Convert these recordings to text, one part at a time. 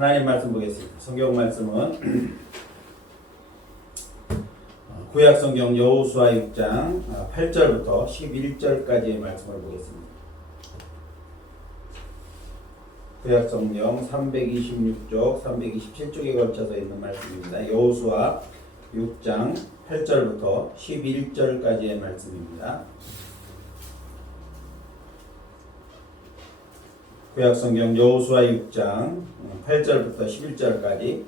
하나님 말씀 보겠습니다. 성경 말씀은 구약 성경 여호수아 6장 8절부터 11절까지의 말씀을 보겠습니다. 구약 성경 326쪽, 327쪽에 걸쳐서 있는 말씀입니다. 여호수아 6장 8절부터 11절까지의 말씀입니다. 구약 성경 여호수아 6장 8절부터 11절까지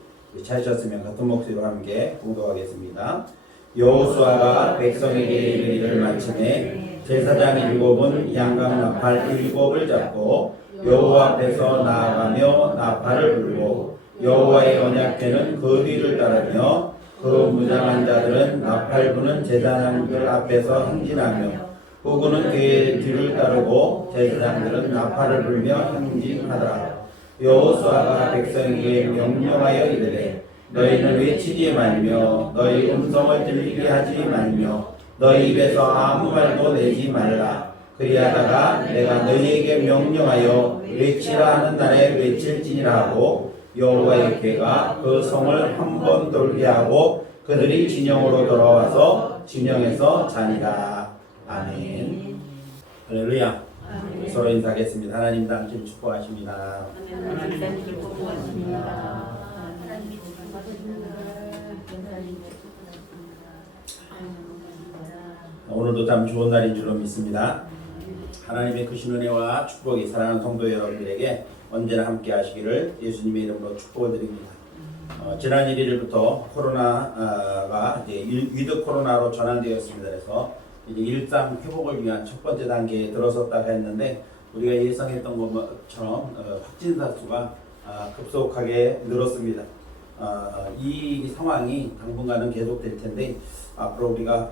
찾으셨으면 같은 목소리로 함께 봉독하겠습니다. 여호수아가 백성에게 이르기를 마치매 제사장 7은 양각 나팔 7을 잡고 여호와 앞에서 나아가며 나팔을 불고 여호와의 언약궤는 그 뒤를 따르며 그 무장한 자들은 나팔 부는 제사장들 앞에서 행진하며 후군은 그의 뒤를 따르고 제사장들은 나팔을 불며 행진하더라. 여호수아가 백성에게 명령하여 이르되 너희는 외치지 말며 너희 음성을 들리게 하지 말며 너희 입에서 아무 말도 내지 말라. 그리하다가 내가 너희에게 명령하여 외치라 하는 날에 외칠지니라 하고 여호와의 궤가 그 성을 한 번 돌게 하고 그들이 진영으로 돌아와서 진영에서 자니라. 아멘. 할렐루야. 서로 인사하겠습니다. 하나님 당신 축복하십니다. 하나님 당신 축복하십니다. 오늘도 참 좋은 날인 줄로 믿습니다. 하나님의 크신 은혜와 축복이 사랑하는 성도 여러분들에게 언제나 함께 하시기를 예수님의 이름으로 축복을 드립니다. 지난 1일부터 코로나가 이제 위드 코로나로 전환되었습니다. 그래서 이제 일상 회복을 위한 첫 번째 단계에 들어섰다고 했는데 우리가 예상했던 것처럼 확진자 수가 급속하게 늘었습니다. 이 상황이 당분간은 계속될 텐데 앞으로 우리가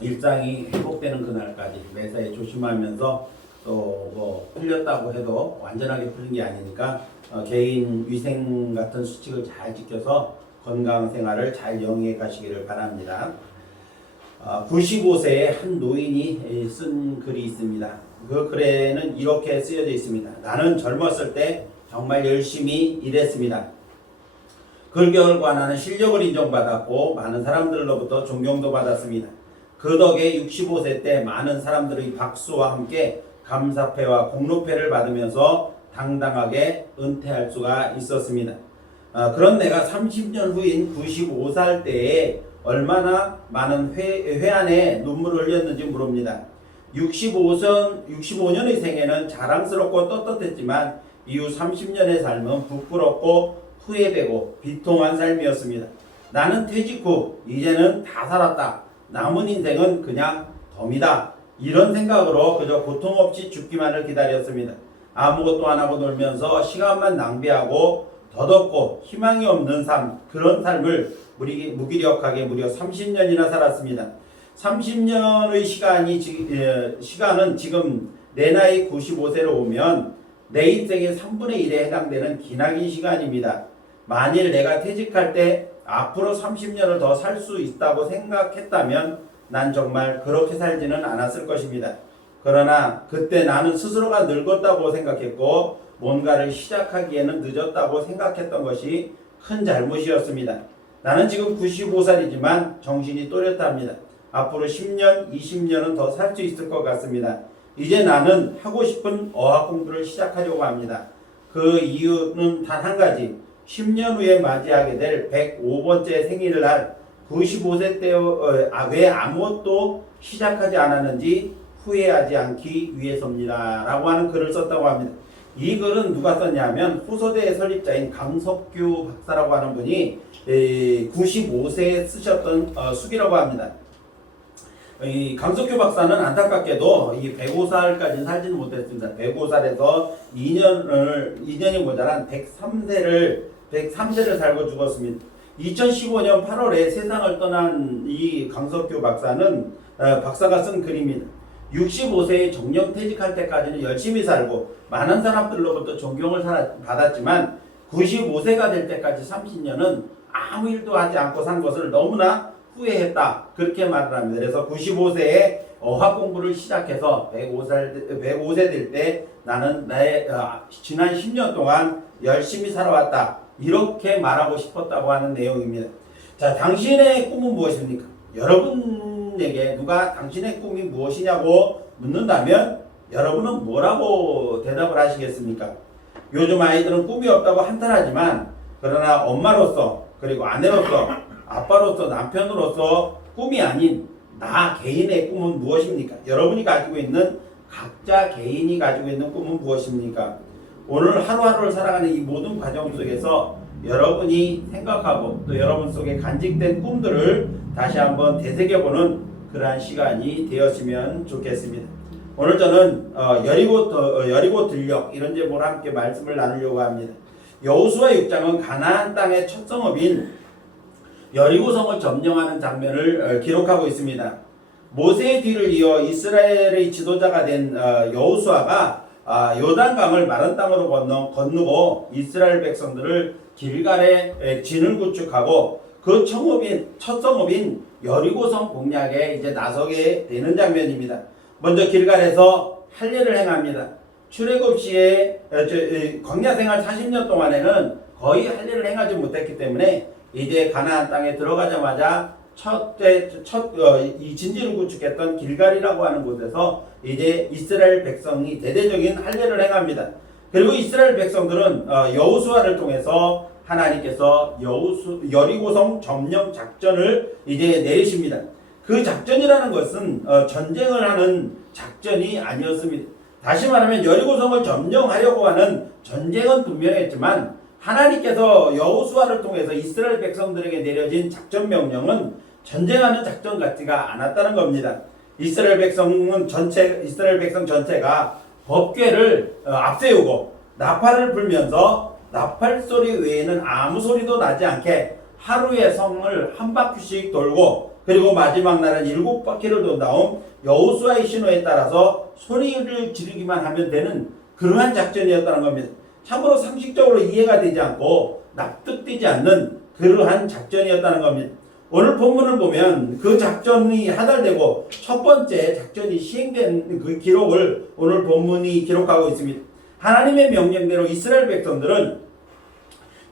일상이 회복되는 그날까지 매사에 조심하면서 또 뭐 풀렸다고 해도 완전하게 풀린 게 아니니까 개인 위생 같은 수칙을 잘 지켜서 건강 생활을 잘 영위해 가시기를 바랍니다. 95세의 한 노인이 쓴 글이 있습니다. 그 글에는 이렇게 쓰여져 있습니다. 나는 젊었을 때 정말 열심히 일했습니다. 그 결과 나는 실력을 인정받았고 많은 사람들로부터 존경도 받았습니다. 그 덕에 65세 때 많은 사람들의 박수와 함께 감사패와 공로패를 받으면서 당당하게 은퇴할 수가 있었습니다. 그런 내가 30년 후인 95살 때에 얼마나 많은 회한에 눈물을 흘렸는지 모릅니다. 65년의 생애는 자랑스럽고 떳떳했지만 이후 30년의 삶은 부끄럽고 후회되고 비통한 삶이었습니다. 나는 퇴직 후 이제는 다 살았다. 남은 인생은 그냥 덤이다. 이런 생각으로 그저 고통 없이 죽기만을 기다렸습니다. 아무것도 안 하고 놀면서 시간만 낭비하고 덧없고 희망이 없는 삶, 그런 삶을 무기력하게 무려 30년이나 살았습니다. 30년의 시간은 지금 내 나이 95세로 오면 내 인생의 3분의 1에 해당되는 기나긴 시간입니다. 만일 내가 퇴직할 때 앞으로 30년을 더 살 수 있다고 생각했다면 난 정말 그렇게 살지는 않았을 것입니다. 그러나 그때 나는 스스로가 늙었다고 생각했고 뭔가를 시작하기에는 늦었다고 생각했던 것이 큰 잘못이었습니다. 나는 지금 95살이지만 정신이 또렷합니다. 앞으로 10년, 20년은 더 살 수 있을 것 같습니다. 이제 나는 하고 싶은 어학 공부를 시작하려고 합니다. 그 이유는 단 한 가지. 10년 후에 맞이하게 될 105번째 생일을 할 95세 때 왜 아무것도 시작하지 않았는지 후회하지 않기 위해서입니다. 라고 하는 글을 썼다고 합니다. 이 글은 누가 썼냐면 호서대 설립자인 강석규 박사라고 하는 분이 95세에 쓰셨던 수기라고 합니다. 이 강석규 박사는 안타깝게도 이 105살까지는 살지는 못했습니다. 105살에서 2년이 모자란 103세를 살고 죽었습니다. 2015년 8월에 세상을 떠난 이 강석규 박사는 박사가 쓴 글입니다. 65세에 정년 퇴직할 때까지는 열심히 살고 많은 사람들로부터 존경을 받았지만 95세가 될 때까지 30년은 아무 일도 하지 않고 산 것을 너무나 후회했다. 그렇게 말을 합니다. 그래서 95세에 어학 공부를 시작해서 105세 될 때 나는 내 지난 10년 동안 열심히 살아왔다. 이렇게 말하고 싶었다고 하는 내용입니다. 자, 당신의 꿈은 무엇입니까? 여러분에게 누가 당신의 꿈이 무엇이냐고 묻는다면 여러분은 뭐라고 대답을 하시겠습니까? 요즘 아이들은 꿈이 없다고 한탄하지만 그러나 엄마로서 그리고 아내로서 아빠로서 남편으로서 꿈이 아닌 나 개인의 꿈은 무엇입니까? 여러분이 가지고 있는 각자 개인이 가지고 있는 꿈은 무엇입니까? 오늘 하루하루를 살아가는 이 모든 과정 속에서 여러분이 생각하고 또 여러분 속에 간직된 꿈들을 다시 한번 되새겨보는 그러한 시간이 되었으면 좋겠습니다. 오늘 저는 여리고 들녘 이런 제목으로 함께 말씀을 나누려고 합니다. 여호수아 6장은 가나안 땅의 첫 성읍인 여리고성을 점령하는 장면을 기록하고 있습니다. 모세의 뒤를 이어 이스라엘의 지도자가 된 여호수아가 요단강을 마른 땅으로 건너고 이스라엘 백성들을 길갈에 진을 구축하고 그 첫 성읍인 여리고성 공략에 이제 나서게 되는 장면입니다. 먼저 길갈에서 할례를 행합니다. 출애굽 시에 광야 생활 40년 동안에는 거의 할례를 행하지 못했기 때문에 이제 가나안 땅에 들어가자마자 이 진지를 구축했던 길갈이라고 하는 곳에서 이제 이스라엘 백성이 대대적인 할례를 행합니다. 그리고 이스라엘 백성들은 여호수아를 통해서 하나님께서 여리고성 점령 작전을 이제 내리십니다. 그 작전이라는 것은 전쟁을 하는 작전이 아니었습니다. 다시 말하면 여리고성을 점령하려고 하는 전쟁은 분명했지만 하나님께서 여호수아를 통해서 이스라엘 백성들에게 내려진 작전 명령은 전쟁하는 작전 같지가 않았다는 겁니다. 이스라엘 백성 전체가 법궤를 앞세우고 나팔을 불면서 나팔 소리 외에는 아무 소리도 나지 않게 하루에 성을 한 바퀴씩 돌고 그리고 마지막 날은 7바퀴를 돈 다음 여호수아의 신호에 따라서 소리를 지르기만 하면 되는 그러한 작전이었다는 겁니다. 참으로 상식적으로 이해가 되지 않고 납득되지 않는 그러한 작전이었다는 겁니다. 오늘 본문을 보면 그 작전이 하달되고 첫 번째 작전이 시행된 그 기록을 오늘 본문이 기록하고 있습니다. 하나님의 명령대로 이스라엘 백성들은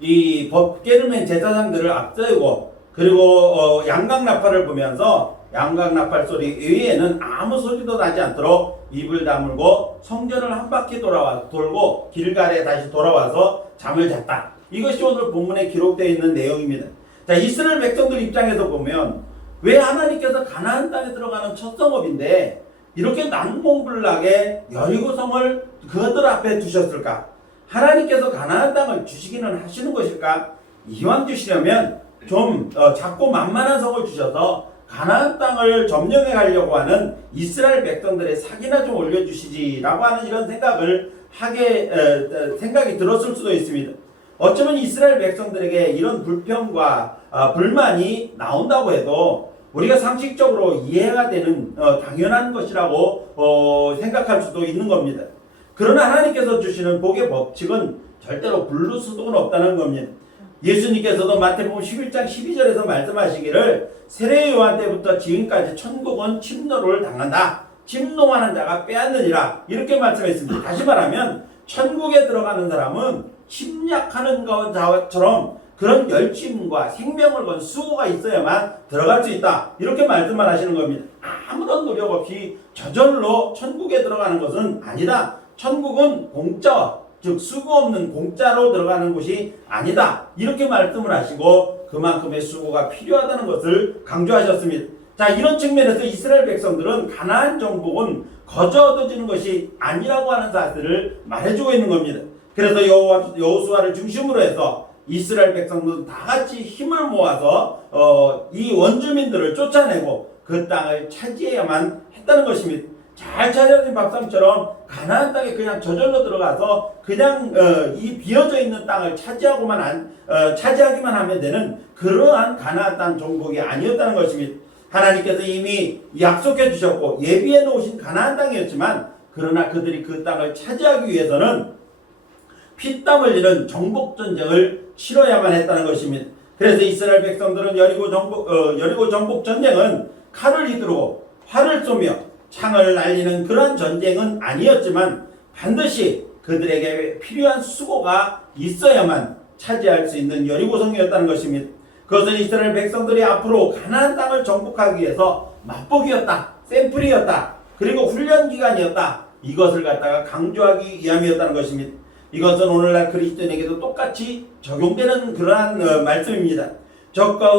이 법궤를 맨 제사장들을 앞세우고 그리고 양각나팔을 보면서 양각나팔 소리 외에는 아무 소리도 나지 않도록 입을 다물고 성전을 한 바퀴 돌고 길갈에 다시 돌아와서 잠을 잤다. 이것이 오늘 본문에 기록되어 있는 내용입니다. 자, 이스라엘 백성들 입장에서 보면 왜 하나님께서 가나안 땅에 들어가는 첫 성읍인데 이렇게 난공불락에 여리고성을 그들 앞에 두셨을까? 하나님께서 가나안 땅을 주시기는 하시는 것일까? 이왕 주시려면 좀 작고 만만한 성을 주셔서 가나안 땅을 점령해 가려고 하는 이스라엘 백성들의 사기나 좀 올려주시지라고 하는 이런 생각이 들었을 수도 있습니다. 어쩌면 이스라엘 백성들에게 이런 불평과 불만이 나온다고 해도 우리가 상식적으로 이해가 되는 당연한 것이라고 생각할 수도 있는 겁니다. 그러나 하나님께서 주시는 복의 법칙은 절대로 불루수동은 없다는 겁니다. 예수님께서도 마태복음 11장 12절에서 말씀하시기를 세례 요한 때부터 지금까지 천국은 침노를 당한다. 침노하는 자가 빼앗느니라. 이렇게 말씀했습니다. 다시 말하면 천국에 들어가는 사람은 침략하는 것처럼 그런 열심과 생명을 건 수고가 있어야만 들어갈 수 있다. 이렇게 말씀을 하시는 겁니다. 아무런 노력 없이 저절로 천국에 들어가는 것은 아니다. 천국은 공짜와 즉 수고 없는 공짜로 들어가는 곳이 아니다. 이렇게 말씀을 하시고 그만큼의 수고가 필요하다는 것을 강조하셨습니다. 자, 이런 측면에서 이스라엘 백성들은 가나안 정복은 거저 얻어지는 것이 아니라고 하는 사실을 말해주고 있는 겁니다. 그래서 여호수아를 중심으로 해서 이스라엘 백성들은 다 같이 힘을 모아서 이 원주민들을 쫓아내고 그 땅을 차지해야만 했다는 것입니다. 잘 차려진 밥상처럼 가나안 땅에 그냥 저절로 들어가서 그냥 이 비어져 있는 땅을 차지하기만 하면 되는 그러한 가나안 땅 정복이 아니었다는 것입니다. 하나님께서 이미 약속해 주셨고 예비해 놓으신 가나안 땅이었지만 그러나 그들이 그 땅을 차지하기 위해서는 피땀 흘리는 정복 전쟁을 치러야만 했다는 것입니다. 그래서 이스라엘 백성들은 여리고 정복 전쟁은 칼을 휘두르고 활을 쏘며 창을 날리는 그러한 전쟁은 아니었지만 반드시 그들에게 필요한 수고가 있어야만 차지할 수 있는 여리고성이었다는 것입니다. 그것은 이스라엘 백성들이 앞으로 가나안 땅을 정복하기 위해서 맛보기였다, 샘플이었다, 그리고 훈련 기간이었다. 이것을 갖다가 강조하기 위함이었다는 것입니다. 이것은 오늘날 그리스도인에게도 똑같이 적용되는 그러한 말씀입니다. 적과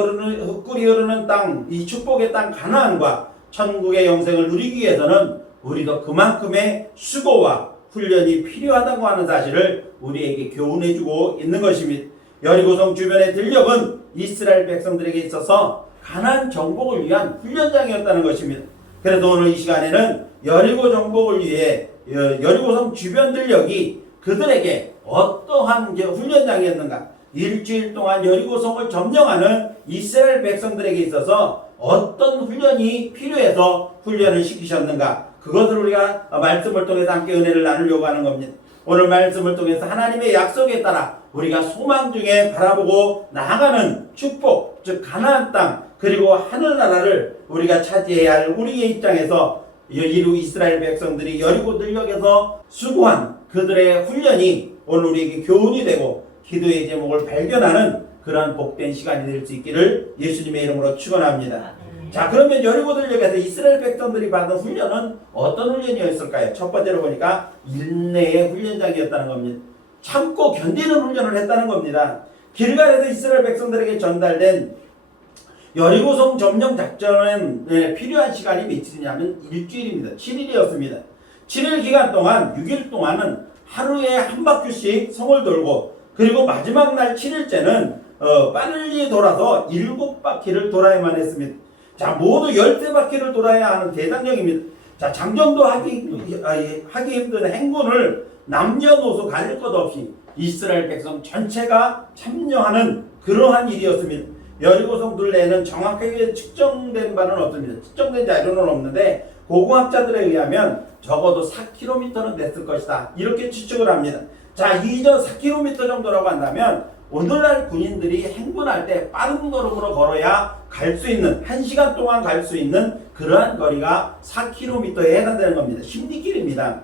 꿀이 흐르는 땅, 이 축복의 땅 가나안과 천국의 영생을 누리기 위해서는 우리도 그만큼의 수고와 훈련이 필요하다고 하는 사실을 우리에게 교훈해주고 있는 것입니다. 여리고성 주변의 들녘은 이스라엘 백성들에게 있어서 가나안 정복을 위한 훈련장이었다는 것입니다. 그래서 오늘 이 시간에는 여리고 정복을 위해 여리고성 주변 들녘이 그들에게 어떠한 훈련장이었는가, 일주일 동안 여리고성을 점령하는 이스라엘 백성들에게 있어서 어떤 훈련이 필요해서 훈련을 시키셨는가, 그것을 우리가 말씀을 통해서 함께 은혜를 나누려고 하는 겁니다. 오늘 말씀을 통해서 하나님의 약속에 따라 우리가 소망 중에 바라보고 나아가는 축복, 즉 가나안 땅, 그리고 하늘나라를 우리가 차지해야 할 우리의 입장에서 이루 이스라엘 백성들이 여리고 들녘에서 수고한 그들의 훈련이 오늘 우리에게 교훈이 되고 기도의 제목을 발견하는 그러한 복된 시간이 될 수 있기를 예수님의 이름으로 축원합니다. 자, 그러면 여리고 들녘에서 이스라엘 백성들이 받은 훈련은 어떤 훈련이었을까요? 첫 번째로 보니까 인내의 훈련장이었다는 겁니다. 참고 견디는 훈련을 했다는 겁니다. 길갈에서 이스라엘 백성들에게 전달된 여리고성 점령 작전은 필요한 시간이 며칠이냐면 일주일입니다. 7일이었습니다. 7일 기간 동안 6일 동안은 하루에 한 바퀴씩 성을 돌고, 그리고 마지막 날 7일째는 빨리 돌아서 7바퀴를 돌아야만 했습니다. 자, 모두 13바퀴를 돌아야 하는 대장정입니다. 자, 장정도 하기 힘든 행군을 남녀노소 가릴 것 없이 이스라엘 백성 전체가 참여하는 그러한 일이었습니다. 여리고성 둘레에는 정확하게 측정된 바는 없습니다. 측정된 자료는 없는데 고고학자들에 의하면 적어도 4km는 됐을 것이다, 이렇게 추측을 합니다. 자, 이전 4km 정도라고 한다면 오늘날 군인들이 행군할 때 빠른 걸음으로 걸어야 갈 수 있는, 1시간 동안 갈 수 있는 그러한 거리가 4km에 해당되는 겁니다. 10리길입니다.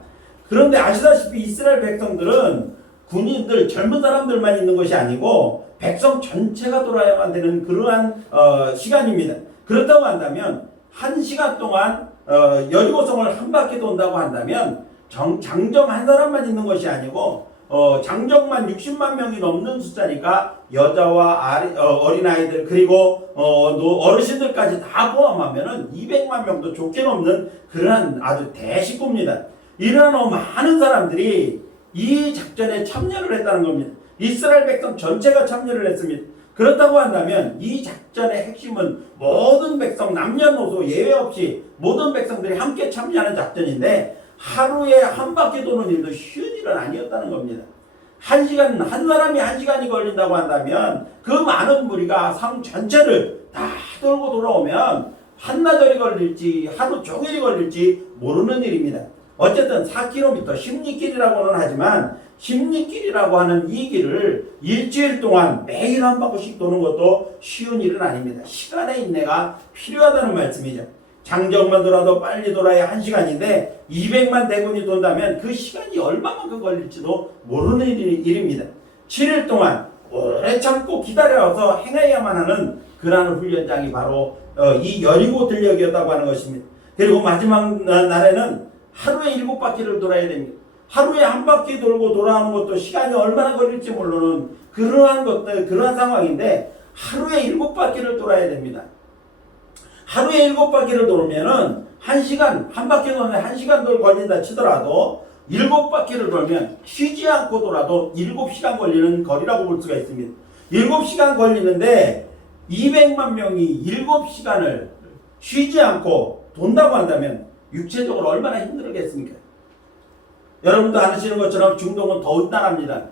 그런데 아시다시피 이스라엘 백성들은 군인들, 젊은 사람들만 있는 것이 아니고 백성 전체가 돌아야만 되는 그러한 시간입니다. 그렇다고 한다면 1시간 동안 여리고성을 한 바퀴 돈다고 한다면 장정 한 사람만 있는 것이 아니고 장정만 60만 명이 넘는 숫자니까 여자와 어린아이들, 그리고 어르신들까지 다 포함하면은 200만 명도 좋게 넘는 그러한 아주 대식구입니다. 이러한 많은 사람들이 이 작전에 참여를 했다는 겁니다. 이스라엘 백성 전체가 참여를 했습니다. 그렇다고 한다면 이 작전의 핵심은 모든 백성, 남녀노소 예외 없이 모든 백성들이 함께 참여하는 작전인데, 하루에 한 바퀴 도는 일도 쉬운 일은 아니었다는 겁니다. 한 사람이 1시간이 걸린다고 한다면 그 많은 무리가 성 전체를 다 돌고 돌아오면 한나절이 걸릴지 하루 종일이 걸릴지 모르는 일입니다. 어쨌든 4km, 10리길이라고는 하지만 10리길이라고 하는 이 길을 일주일 동안 매일 한 바퀴씩 도는 것도 쉬운 일은 아닙니다. 시간의 인내가 필요하다는 말씀이죠. 장정만 돌아도 빨리 돌아야 1시간인데 200만 대군이 돈다면 그 시간이 얼마만큼 걸릴지도 모르는 일입니다. 7일 동안 오래 참고 기다려서 행해야만 하는 그러한 훈련장이 바로 이 여리고 들녘이었다고 하는 것입니다. 그리고 마지막 날에는 하루에 7바퀴를 돌아야 됩니다. 하루에 한 바퀴 돌고 돌아오는 것도 시간이 얼마나 걸릴지 모르는 그러한 상황인데 하루에 7바퀴를 돌아야 됩니다. 하루에 7바퀴를 돌면은 1시간, 한 바퀴 돌면 1시간 걸린다 치더라도 7바퀴를 돌면 쉬지 않고 돌아도 7시간 걸리는 거리라고 볼 수가 있습니다. 7시간 걸리는데 200만 명이 7시간을 쉬지 않고 돈다고 한다면 육체적으로 얼마나 힘들겠습니까? 여러분도 아시는 것처럼 중동은 더운 나라입니다.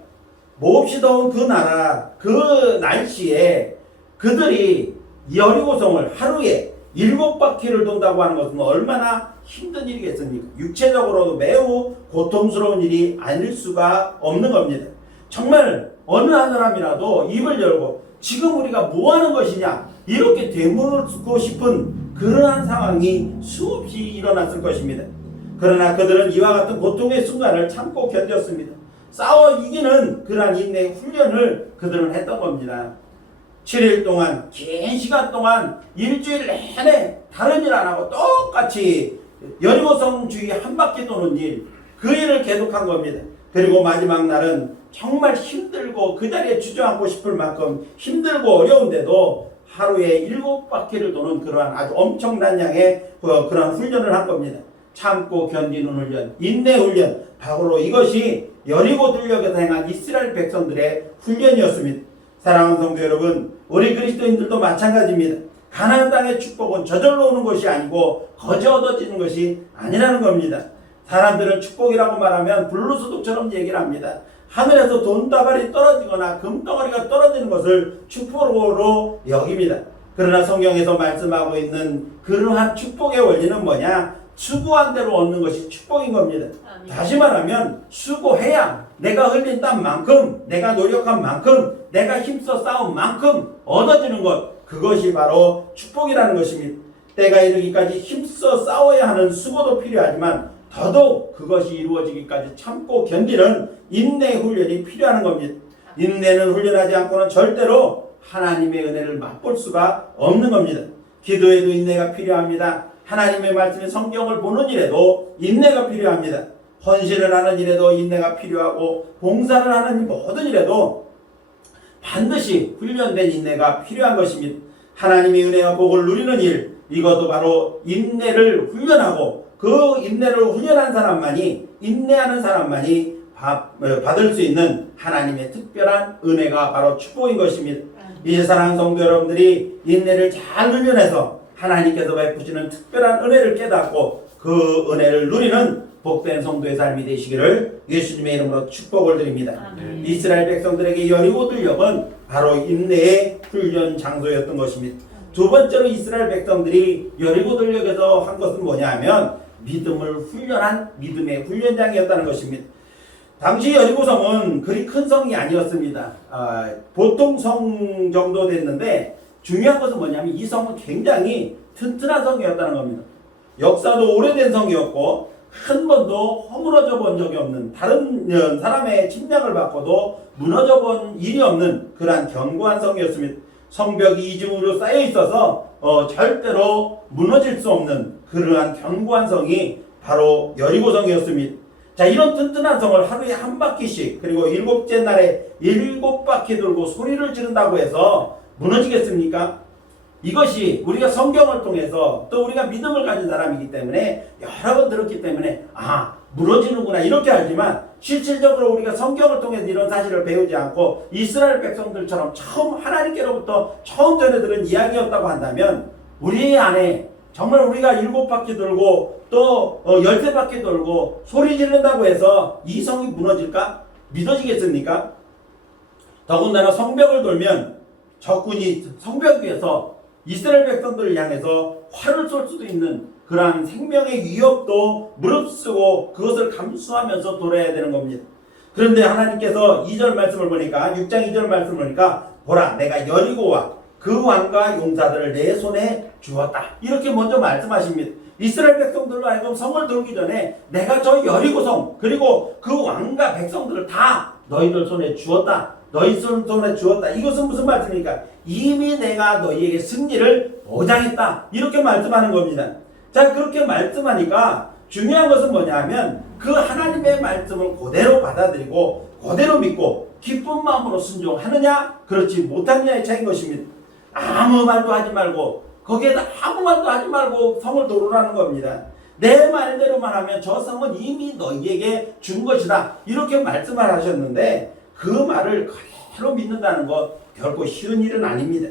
몹시 더운 그 나라, 그 날씨에 그들이 여리고성을 하루에 7바퀴를 돈다고 하는 것은 얼마나 힘든 일이겠습니까? 육체적으로도 매우 고통스러운 일이 아닐 수가 없는 겁니다. 정말 어느 한 사람이라도 입을 열고 지금 우리가 뭐 하는 것이냐 이렇게 되물고 싶은 그러한 상황이 수없이 일어났을 것입니다. 그러나 그들은 이와 같은 고통의 순간을 참고 견뎠습니다. 싸워 이기는 그러한 인내의 훈련을 그들은 했던 겁니다. 7일 동안 긴 시간 동안 일주일 내내 다른 일 안 하고 똑같이 여리고성 주위 한 바퀴 도는 일, 그 일을 계속한 겁니다. 그리고 마지막 날은 정말 힘들고 그 자리에 주저앉고 싶을 만큼 힘들고 어려운데도 하루에 7바퀴를 도는 그러한 아주 엄청난 양의 그러한 훈련을 한 겁니다. 참고 견디는 훈련, 인내 훈련, 바로 이것이 여리고 들녘에서 행한 이스라엘 백성들의 훈련이었습니다. 사랑하는 성도 여러분, 우리 그리스도인들도 마찬가지입니다. 가나안 땅의 축복은 저절로 오는 것이 아니고 거저 얻어지는 것이 아니라는 겁니다. 사람들은 축복이라고 말하면 불루소득처럼 얘기를 합니다. 하늘에서 돈다발이 떨어지거나 금덩어리가 떨어지는 것을 축복으로 여깁니다. 그러나 성경에서 말씀하고 있는 그러한 축복의 원리는 뭐냐? 수고한 대로 얻는 것이 축복인 겁니다. 다시 말하면 수고해야 내가 흘린 땀만큼, 내가 노력한 만큼, 내가 힘써 싸운 만큼 얻어지는 것, 그것이 바로 축복이라는 것입니다. 때가 이르기까지 힘써 싸워야 하는 수고도 필요하지만 더더욱 그것이 이루어지기까지 참고 견디는 인내의 훈련이 필요한 겁니다. 인내는 훈련하지 않고는 절대로 하나님의 은혜를 맛볼 수가 없는 겁니다. 기도에도 인내가 필요합니다. 하나님의 말씀의 성경을 보는 일에도 인내가 필요합니다. 헌신을 하는 일에도 인내가 필요하고 봉사를 하는 모든 일에도 반드시 훈련된 인내가 필요한 것입니다. 하나님의 은혜와 복을 누리는 일, 이것도 바로 인내를 훈련하고 그 인내를 훈련한 사람만이, 인내하는 사람만이 받을 수 있는 하나님의 특별한 은혜가 바로 축복인 것입니다. 이제 사랑하는 성도 여러분들이 인내를 잘 훈련해서 하나님께서 베푸시는 특별한 은혜를 깨닫고 그 은혜를 누리는 복된 성도의 삶이 되시기를 예수님의 이름으로 축복을 드립니다. 이스라엘 백성들에게 여리고 들녘은 바로 인내의 훈련 장소였던 것입니다. 두 번째로 이스라엘 백성들이 여리고 들녘에서 한 것은 뭐냐 하면 믿음을 훈련한 믿음의 훈련장이었다는 것입니다. 당시 여리고성은 그리 큰 성이 아니었습니다. 보통 성 정도 됐는데 중요한 것은 뭐냐면 이 성은 굉장히 튼튼한 성이었다는 겁니다. 역사도 오래된 성이었고 한 번도 허물어져 본 적이 없는, 다른 사람의 침략을 받고도 무너져 본 일이 없는 그러한 견고한 성이었습니다. 성벽이 이중으로 쌓여 있어서 절대로 무너질 수 없는 그러한 견고한 성이 바로 여리고성이었습니다. 자, 이런 튼튼한 성을 하루에 한 바퀴씩, 그리고 7째 날에 7바퀴 돌고 소리를 지른다고 해서 무너지겠습니까? 이것이 우리가 성경을 통해서 또 우리가 믿음을 가진 사람이기 때문에 여러 번 들었기 때문에 무너지는구나 이렇게 알지만, 실질적으로 우리가 성경을 통해서 이런 사실을 배우지 않고 이스라엘 백성들처럼 처음 하나님께로부터 처음 전해 들은 이야기였다고 한다면 우리 안에 정말 우리가 7바퀴 돌고 또 13바퀴 돌고 소리 지른다고 해서 이 성이 무너질까? 믿어지겠습니까? 더군다나 성벽을 돌면 적군이 성벽 위에서 이스라엘 백성들을 향해서 활을 쏠 수도 있는 그러한 생명의 위협도 무릅쓰고 그것을 감수하면서 돌아야 되는 겁니다. 그런데 하나님께서 2절 말씀을 보니까, 6장 2절 말씀을 보니까, 보라 내가 여리고와 그 왕과 용사들을 내 손에 주었다, 이렇게 먼저 말씀하십니다. 이스라엘 백성들로 하여금 성을 돌기 전에 내가 저 여리고성 그리고 그 왕과 백성들을 다 너희들 손에 주었다, 너희 손에 주었다. 이것은 무슨 말씀입니까? 이미 내가 너희에게 승리를 보장했다, 이렇게 말씀하는 겁니다. 자, 그렇게 말씀하니까 중요한 것은 뭐냐면 그 하나님의 말씀을 그대로 받아들이고 그대로 믿고 기쁜 마음으로 순종하느냐 그렇지 못하느냐의 차이인 것입니다. 아무 말도 하지 말고, 거기에다 아무 말도 하지 말고 성을 도르라는 겁니다. 내 말대로만 하면 저 성은 이미 너희에게 준 것이다, 이렇게 말씀을 하셨는데 그 말을 그대로 믿는다는 것 결코 쉬운 일은 아닙니다.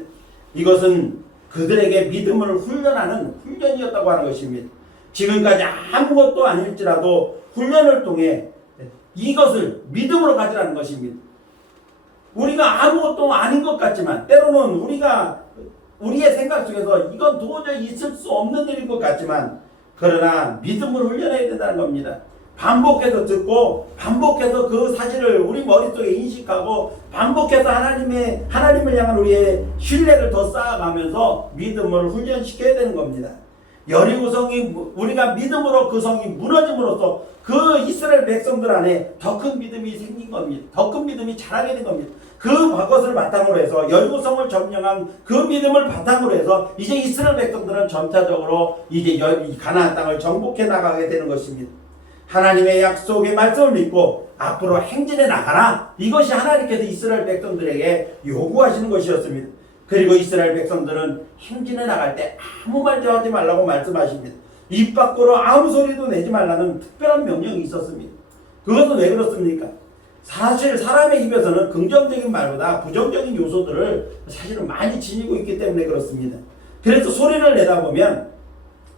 이것은 그들에게 믿음을 훈련하는 훈련이었다고 하는 것입니다. 지금까지 아무것도 아닐지라도 훈련을 통해 이것을 믿음으로 가지라는 것입니다. 우리가 아무것도 아닌 것 같지만, 때로는 우리의 생각 속에서 이건 도저히 있을 수 없는 일인 것 같지만, 그러나 믿음을 훈련해야 된다는 겁니다. 반복해서 듣고 반복해서 그 사실을 우리 머릿속에 인식하고 반복해서 하나님을 향한 우리의 신뢰를 더 쌓아가면서 믿음을 훈련시켜야 되는 겁니다. 여리고성이 우리가 믿음으로 그 성이 무너짐으로써 그 이스라엘 백성들 안에 더 큰 믿음이 생긴 겁니다. 더 큰 믿음이 자라게 된 겁니다. 그것을 바탕으로 해서 여리고성을 점령한 그 믿음을 바탕으로 해서 이제 이스라엘 백성들은 전체적으로 이제 가나안 땅을 정복해 나가게 되는 것입니다. 하나님의 약속의 말씀을 믿고 앞으로 행진해 나가라. 이것이 하나님께서 이스라엘 백성들에게 요구하시는 것이었습니다. 그리고 이스라엘 백성들은 행진해 나갈 때 아무 말도 하지 말라고 말씀하십니다. 입 밖으로 아무 소리도 내지 말라는 특별한 명령이 있었습니다. 그것은 왜 그렇습니까? 사실 사람의 입에서는 긍정적인 말보다 부정적인 요소들을 사실은 많이 지니고 있기 때문에 그렇습니다. 그래서 소리를 내다 보면,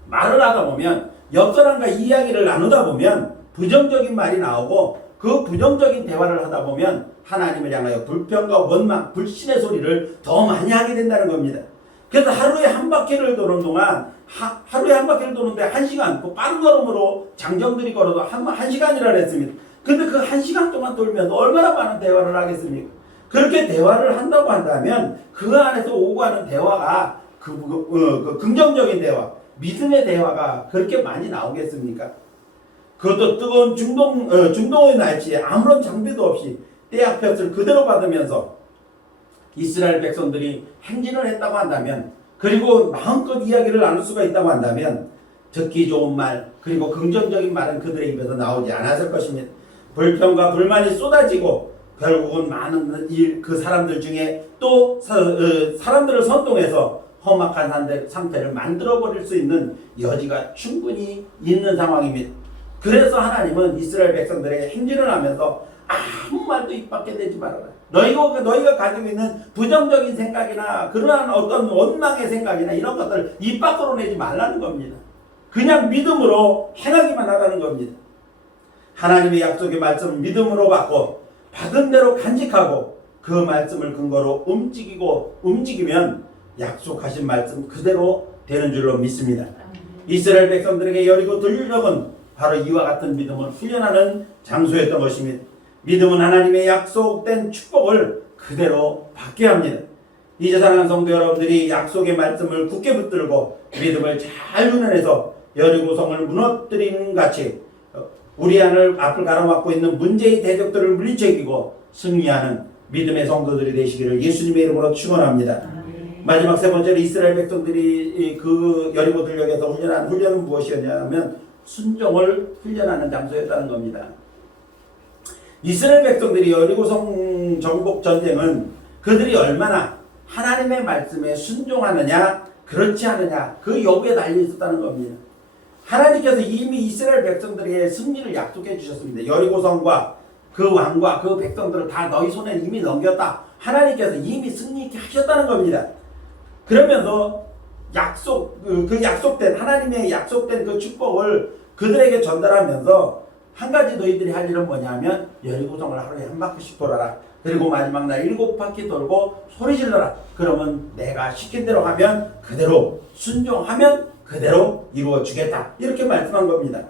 말을 하다 보면, 옆 사람과 이야기를 나누다 보면 부정적인 말이 나오고, 그 부정적인 대화를 하다 보면 하나님을 향하여 불평과 원망, 불신의 소리를 더 많이 하게 된다는 겁니다. 그래서 하루에 한 바퀴를 도는 동안 하루에 한 바퀴를 도는데 1시간, 그 빠른 걸음으로 장정들이 걸어도 한 시간이라 했습니다. 근데 그 1시간 동안 돌면서 얼마나 많은 대화를 하겠습니까? 그렇게 대화를 한다고 한다면 그 안에서 오고 가는 대화가 그 긍정적인 대화, 믿음의 대화가 그렇게 많이 나오겠습니까? 그것도 뜨거운 중동의 날씨에 아무런 장비도 없이 떼약볕을 그대로 받으면서 이스라엘 백성들이 행진을 했다고 한다면, 그리고 마음껏 이야기를 나눌 수가 있다고 한다면 듣기 좋은 말, 그리고 긍정적인 말은 그들의 입에서 나오지 않았을 것입니다. 불평과 불만이 쏟아지고 결국은 많은 그 사람들 중에 또 사람들을 선동해서 험악한 상태를 만들어버릴 수 있는 여지가 충분히 있는 상황입니다. 그래서 하나님은 이스라엘 백성들에게 행진을 하면서 아무 말도 입 밖에 내지 말아라. 너희가 가지고 있는 부정적인 생각이나 그러한 어떤 원망의 생각이나 이런 것들 입 밖으로 내지 말라는 겁니다. 그냥 믿음으로 행하기만 하라는 겁니다. 하나님의 약속의 말씀을 믿음으로 받고 받은 대로 간직하고 그 말씀을 근거로 움직이면 약속하신 말씀 그대로 되는 줄로 믿습니다. 이스라엘 백성들에게 여리고 들유력은 바로 이와 같은 믿음을 훈련하는 장소였던 것입니다. 믿음은 하나님의 약속된 축복을 그대로 받게 합니다. 이제 사랑하는 성도 여러분들이 약속의 말씀을 굳게 붙들고 믿음을 잘 훈련해서 여리고성을 무너뜨리는 같이 우리 앞을 가로막고 있는 문제의 대적들을 물리치고 승리하는 믿음의 성도들이 되시기를 예수님의 이름으로 축원합니다. 마지막 세 번째로 이스라엘 백성들이 그 여리고 들역에서 훈련한 훈련은 무엇이었냐면 순종을 훈련하는 장소였다는 겁니다. 이스라엘 백성들이 여리고성 정복 전쟁은 그들이 얼마나 하나님의 말씀에 순종하느냐 그렇지 않느냐 그 여부에 달려 있었다는 겁니다. 하나님께서 이미 이스라엘 백성들에게 승리를 약속해 주셨습니다. 여리고성과 그 왕과 그 백성들을 다 너희 손에 이미 넘겼다. 하나님께서 이미 승리케 하셨다는 겁니다. 그러면서 약속된 하나님의 약속된 그 축복을 그들에게 전달하면서 한 가지 너희들이 할 일은 뭐냐면 여리고성을 하루에 한 바퀴씩 돌아라. 그리고 마지막 날 7바퀴 돌고 소리 질러라. 그러면 내가 시킨 대로 하면 그대로 순종하면 그대로 이루어 주겠다. 이렇게 말씀한 겁니다.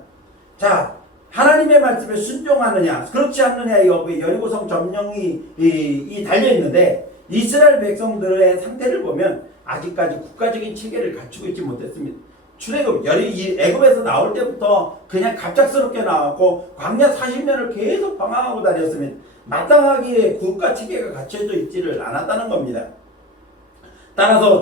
자, 하나님의 말씀에 순종하느냐 그렇지 않느냐의 여부에 여리고성 점령이 달려 있는데 이스라엘 백성들의 상태를 보면 아직까지 국가적인 체계를 갖추고 있지 못했습니다. 출애굽 애굽에서 나올 때부터 그냥 갑작스럽게 나왔고 광야 40년을 계속 방황하고 다녔습니다. 마땅하게 국가 체계가 갖춰져 있지를 않았다는 겁니다. 따라서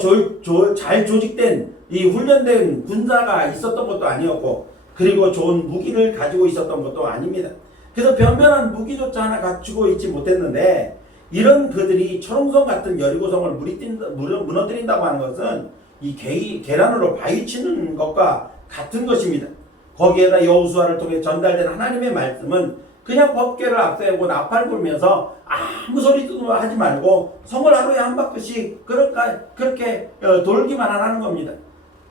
잘 조직된 이 훈련된 군사가 있었던 것도 아니었고 그리고 좋은 무기를 가지고 있었던 것도 아닙니다. 그래서 변변한 무기조차 하나 갖추고 있지 못했는데 이런 그들이 철옹성 같은 여리고성을 무너뜨린다고 하는 것은 이 계란으로 바위치는 것과 같은 것입니다. 거기에다 여호수아를 통해 전달된 하나님의 말씀은 그냥 법궤를 앞세우고 나팔 불면서 아무 소리도 하지 말고 성을 하루에 한 바퀴씩 그렇게 돌기만 하라는 겁니다.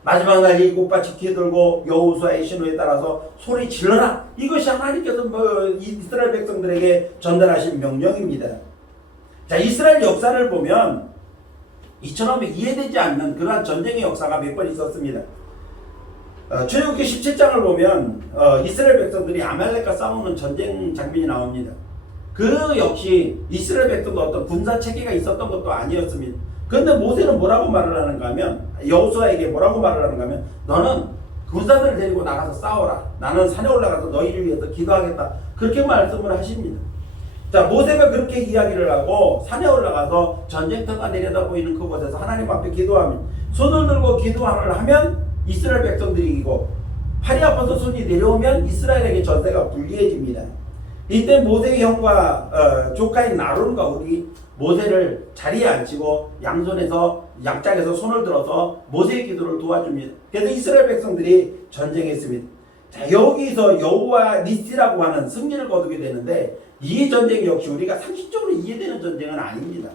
마지막 날 7바퀴 뒤돌고 여호수아의 신호에 따라서 소리 질러라. 이것이 하나님께서 이스라엘 백성들에게 전달하신 명령입니다. 자, 이스라엘 역사를 보면 이처럼 이해되지 않는 그러한 전쟁의 역사가 몇 번 있었습니다. 출애굽기 17장을 보면 이스라엘 백성들이 아말렉과 싸우는 전쟁 장면이 나옵니다. 그 역시 이스라엘 백성도 어떤 군사 체계가 있었던 것도 아니었습니다. 그런데 모세는 뭐라고 말을 하는가 하면, 여호수아에게 뭐라고 말을 하는가 하면, 너는 군사들을 데리고 나가서 싸워라. 나는 산에 올라가서 너희를 위해서 기도하겠다. 그렇게 말씀을 하십니다. 자, 모세가 그렇게 이야기를 하고 산에 올라가서 전쟁터가 내려다 보이는 그곳에서 하나님 앞에 기도하면, 손을 들고 기도를 하면 이스라엘 백성들이 이기고, 팔이 아파서 손이 내려오면 이스라엘에게 전세가 불리해집니다. 이때 모세의 형과 조카인 나론과 우리 모세를 자리에 앉히고 양손에서 양짝에서 손을 들어서 모세의 기도를 도와줍니다. 그래서 이스라엘 백성들이 전쟁했습니다. 자, 여기서 여호와 니시라고 하는 승리를 거두게 되는데, 이 전쟁 역시 우리가 상식적으로 이해되는 전쟁은 아닙니다.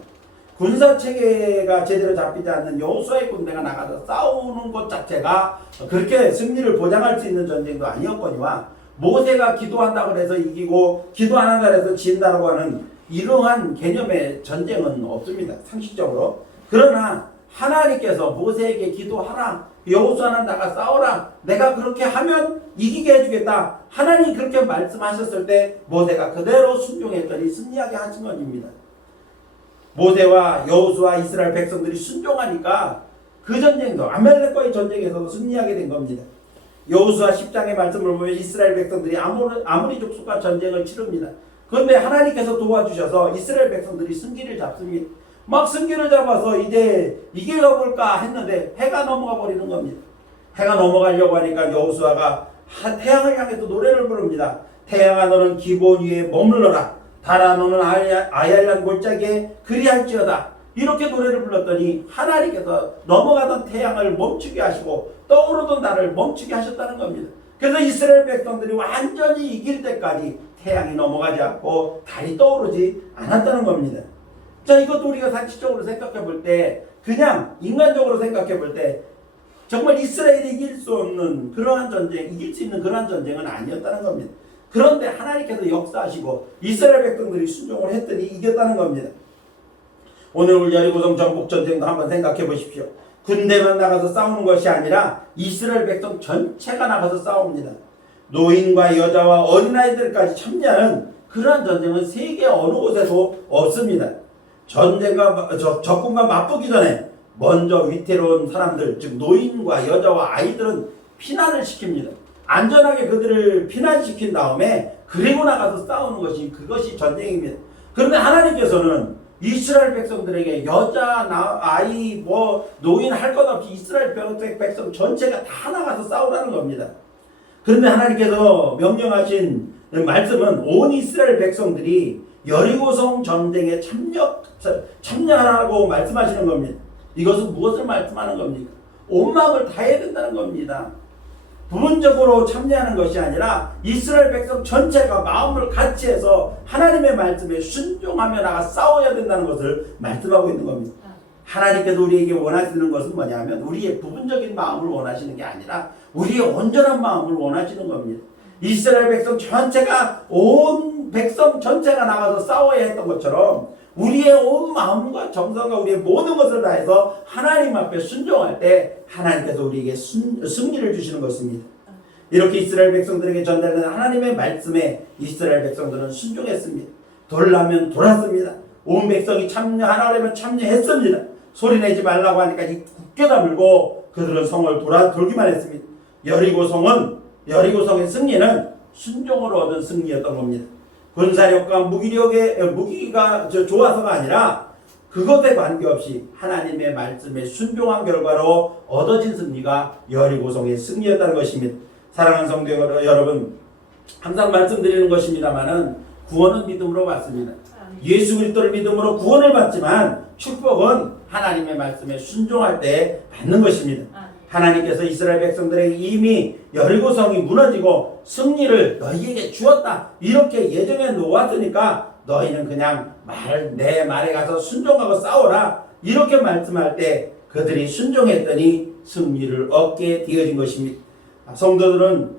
군사 체계가 제대로 잡히지 않는 여호수아의 군대가 나가서 싸우는 것 자체가 그렇게 승리를 보장할 수 있는 전쟁도 아니었거니와, 모세가 기도한다고 해서 이기고 기도 안 한다고 해서 진다고 하는 이러한 개념의 전쟁은 없습니다, 상식적으로. 그러나 하나님께서 모세에게 기도하라, 여호수아는 나가 싸워라, 내가 그렇게 하면 이기게 해주겠다, 하나님이 그렇게 말씀하셨을 때 모세가 그대로 순종했더니 승리하게 하신 것입니다. 모세와 여호수아 이스라엘 백성들이 순종하니까 그 전쟁도, 아말렉과의 전쟁에서도 승리하게 된 겁니다. 여호수아 10장의 말씀을 보면 이스라엘 백성들이 아모리 족속과 전쟁을 치릅니다. 그런데 하나님께서 도와주셔서 이스라엘 백성들이 승기를 잡습니다. 막 승기를 잡아서 이제 이길까 볼까 했는데 해가 넘어가 버리는 겁니다. 해가 넘어가려고 하니까 여호수아가 태양을 향해서 노래를 부릅니다. 태양아, 너는 기본 위에 머물러라. 달아, 너는 아얄란 골짜기에 그리할지어다. 이렇게 노래를 불렀더니 하나님께서 넘어가던 태양을 멈추게 하시고 떠오르던 달을 멈추게 하셨다는 겁니다. 그래서 이스라엘 백성들이 완전히 이길 때까지 태양이 넘어가지 않고 달이 떠오르지 않았다는 겁니다. 자, 이것도 우리가 상식적으로 생각해 볼 때, 그냥 인간적으로 생각해 볼 때 정말 이스라엘이 이길 수 없는 그러한 전쟁, 이길 수 있는 그러한 전쟁은 아니었다는 겁니다. 그런데 하나님께서 역사하시고 이스라엘 백성들이 순종을 했더니 이겼다는 겁니다. 오늘 여리고성 정복전쟁도 한번 생각해 보십시오. 군대만 나가서 싸우는 것이 아니라 이스라엘 백성 전체가 나가서 싸웁니다. 노인과 여자와 어린아이들까지 참여하는 그러한 전쟁은 세계 어느 곳에도 없습니다. 적군과 맞붙기 전에 먼저 위태로운 사람들, 즉 노인과 여자와 아이들은 피난을 시킵니다. 안전하게 그들을 피난시킨 다음에 그리고 나가서 싸우는 것이, 그것이 전쟁입니다. 그런데 하나님께서는 이스라엘 백성들에게 여자, 아이, 노인 할 것 없이 이스라엘 백성 전체가 다 나가서 싸우라는 겁니다. 그런데 하나님께서 명령하신 말씀은 온 이스라엘 백성들이 여리고성 전쟁에 참여하라고 말씀하시는 겁니다. 이것은 무엇을 말씀하는 겁니까? 온 마음을 다해야 된다는 겁니다. 부분적으로 참여하는 것이 아니라 이스라엘 백성 전체가 마음을 같이 해서 하나님의 말씀에 순종하며 나가 싸워야 된다는 것을 말씀하고 있는 겁니다. 하나님께서 우리에게 원하시는 것은 뭐냐면 우리의 부분적인 마음을 원하시는 게 아니라 우리의 온전한 마음을 원하시는 겁니다. 이스라엘 백성 전체가, 온 백성 전체가 나가서 싸워야 했던 것처럼 우리의 온 마음과 정성과 우리의 모든 것을 다해서 하나님 앞에 순종할 때 하나님께서 우리에게 승리를 주시는 것입니다. 이렇게 이스라엘 백성들에게 전달된 하나님의 말씀에 이스라엘 백성들은 순종했습니다. 돌라면 돌았습니다. 온 백성이 참여하라면 참여했습니다. 소리내지 말라고 하니까 굳게 다물고 그들은 성을 돌기만 했습니다. 여리고성의 승리는 순종으로 얻은 승리였던 겁니다. 군사력과 무기가 좋아서가 아니라 그것에 관계없이 하나님의 말씀에 순종한 결과로 얻어진 승리가 여리고성의 승리였다는 것입니다. 사랑하는 성도 여러분, 항상 말씀드리는 것입니다만은 구원은 믿음으로 받습니다. 예수 그리스도를 믿음으로 구원을 받지만 축복은 하나님의 말씀에 순종할 때 받는 것입니다. 하나님께서 이스라엘 백성들에게 이미 여리고성이 무너지고 승리를 너희에게 주었다, 이렇게 예정해 놓았으니까 너희는 그냥 내 말에 가서 순종하고 싸워라, 이렇게 말씀할 때 그들이 순종했더니 승리를 얻게 되어진 것입니다. 성도들은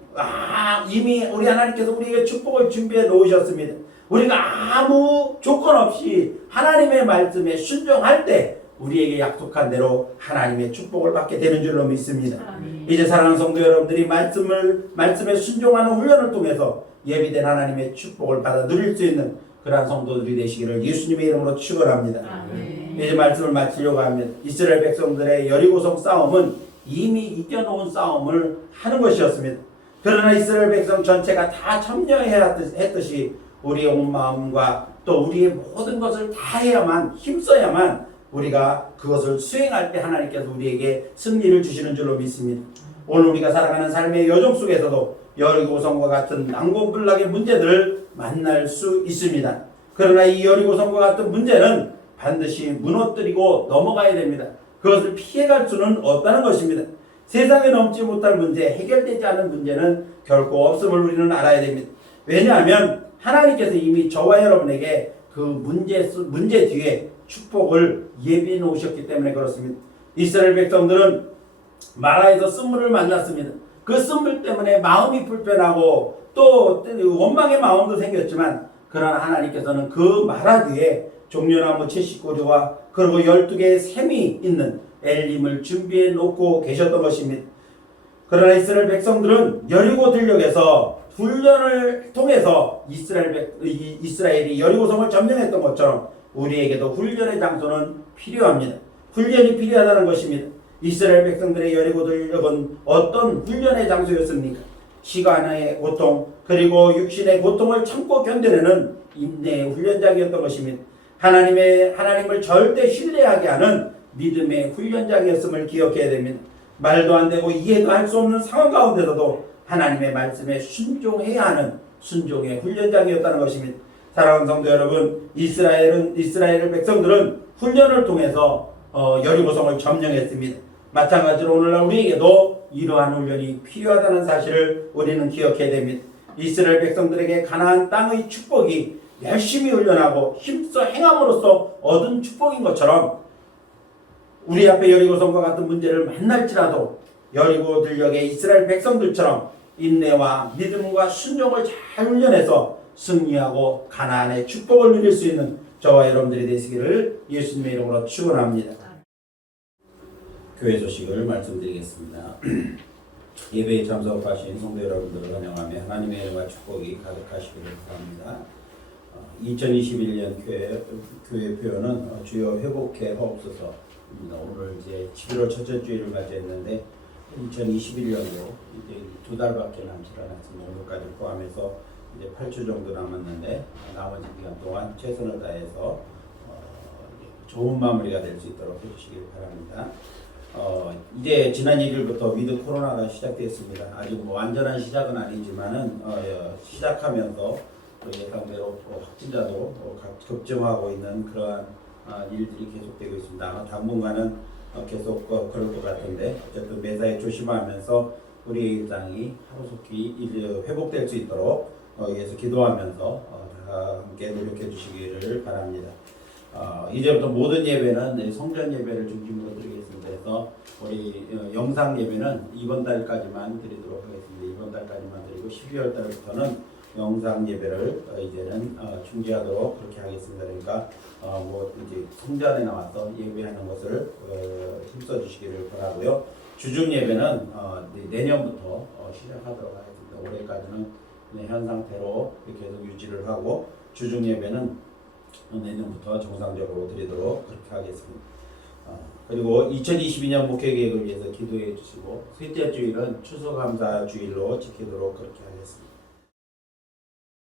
이미 우리 하나님께서 우리에게 축복을 준비해 놓으셨습니다. 우리가 아무 조건 없이 하나님의 말씀에 순종할 때 우리에게 약속한 대로 하나님의 축복을 받게 되는 줄로 믿습니다. 이제 사랑하는 성도 여러분들이 말씀에 순종하는 훈련을 통해서 예비된 하나님의 축복을 받아 누릴 수 있는 그러한 성도들이 되시기를 예수님의 이름으로 축원합니다. 아멘. 이제 말씀을 마치려고 합니다. 이스라엘 백성들의 여리고성 싸움은 이미 이겨놓은 싸움을 하는 것이었습니다. 그러나 이스라엘 백성 전체가 다 참여해야 했듯이 우리의 온 마음과 또 우리의 모든 것을 다 해야만, 힘써야만 우리가 그것을 수행할 때 하나님께서 우리에게 승리를 주시는 줄로 믿습니다. 오늘 우리가 살아가는 삶의 여정 속에서도 여리고성과 같은 난공불락의 문제들을 만날 수 있습니다. 그러나 이 여리고성과 같은 문제는 반드시 무너뜨리고 넘어가야 됩니다. 그것을 피해갈 수는 없다는 것입니다. 세상에 넘지 못할 문제, 해결되지 않은 문제는 결코 없음을 우리는 알아야 됩니다. 왜냐하면 하나님께서 이미 저와 여러분에게 그 문제 뒤에 축복을 예비해 놓으셨기 때문에 그렇습니다. 이스라엘 백성들은 마라에서 쓴물을 만났습니다. 그 쓴물 때문에 마음이 불편하고 또 원망의 마음도 생겼지만 그러나 하나님께서는 그 마라 뒤에 종려나무 70그루와 그리고 12개의 샘이 있는 엘림을 준비해 놓고 계셨던 것입니다. 그러나 이스라엘 백성들은 여리고 들녘에서 훈련을 통해서 이스라엘이 여리고성을 점령했던 것처럼 우리에게도 훈련의 장소는 필요합니다. 훈련이 필요하다는 것입니다. 이스라엘 백성들의 여리고 들녘은 어떤 훈련의 장소였습니까? 시간의 고통 그리고 육신의 고통을 참고 견뎌내는 인내의 훈련장이었던 것입니다. 하나님을 절대 신뢰하게 하는 믿음의 훈련장이었음을 기억해야 됩니다. 말도 안 되고 이해도 할 수 없는 상황 가운데서도 하나님의 말씀에 순종해야 하는 순종의 훈련장이었다는 것입니다. 사랑하는 성도 여러분, 이스라엘 백성들은 훈련을 통해서 여리고성을 점령했습니다. 마찬가지로 오늘날 우리에게도 이러한 훈련이 필요하다는 사실을 우리는 기억해야 됩니다. 이스라엘 백성들에게 가나안 땅의 축복이 열심히 훈련하고 힘써 행함으로써 얻은 축복인 것처럼 우리 앞에 여리고성과 같은 문제를 만날지라도 여리고 들녘의 이스라엘 백성들처럼 인내와 믿음과 순종을 잘 훈련해서 승리하고 가나안의 축복을 누릴 수 있는 저와 여러분들이 되시기를 예수님의 이름으로 축원합니다. 교회 소식을 말씀드리겠습니다. 예배에 참석하신 성도 여러분들을 환영하며 하나님의 은혜와 축복이 가득하시기를 바랍니다. 2021년 교회 표현은 주여 회복해 하옵소서입니다. 오늘 이제 11월 첫째 주일을 맞이했는데 2021년도 이제 2달밖에 남지 않았습니다. 오늘까지 포함해서 이제 8주 정도 남았는데 나머지 기간 동안 최선을 다해서 좋은 마무리가 될 수 있도록 해주시길 바랍니다. 이제 지난 1일부터 위드 코로나가 시작됐습니다. 아직 뭐 완전한 시작은 아니지만은 시작하면서 예상대로 확진자도 급증하고 있는 그러한 일들이 계속되고 있습니다. 아마 당분간은 계속 그럴 것 같은데 어쨌든 매사에 조심하면서 우리의 일상이 하루속히 회복될 수 있도록 위해서 기도하면서 다 함께 노력해 주시기를 바랍니다. 이제부터 모든 예배는 성전 예배를 중심으로 드리겠습니다. 그래서 우리 영상 예배는 이번 달까지만 드리도록 하겠습니다. 이번 달까지만 드리고 12월 달부터는 영상 예배를 이제는 중지하도록 그렇게 하겠습니다. 그러니까 뭐 이제 성전에 나와서 예배하는 것을 힘써 주시기를 바라고요. 주중 예배는 내년부터 시작하도록 하겠습니다. 올해까지는 현 상태로 계속 유지를 하고 주중 예배는 내년부터 정상적으로 드리도록 그렇게 하겠습니다. 그리고 2022년 목회 계획을 위해서 기도해 주시고 셋째 주일은 추수감사 주일로 지키도록 그렇게 하겠습니다.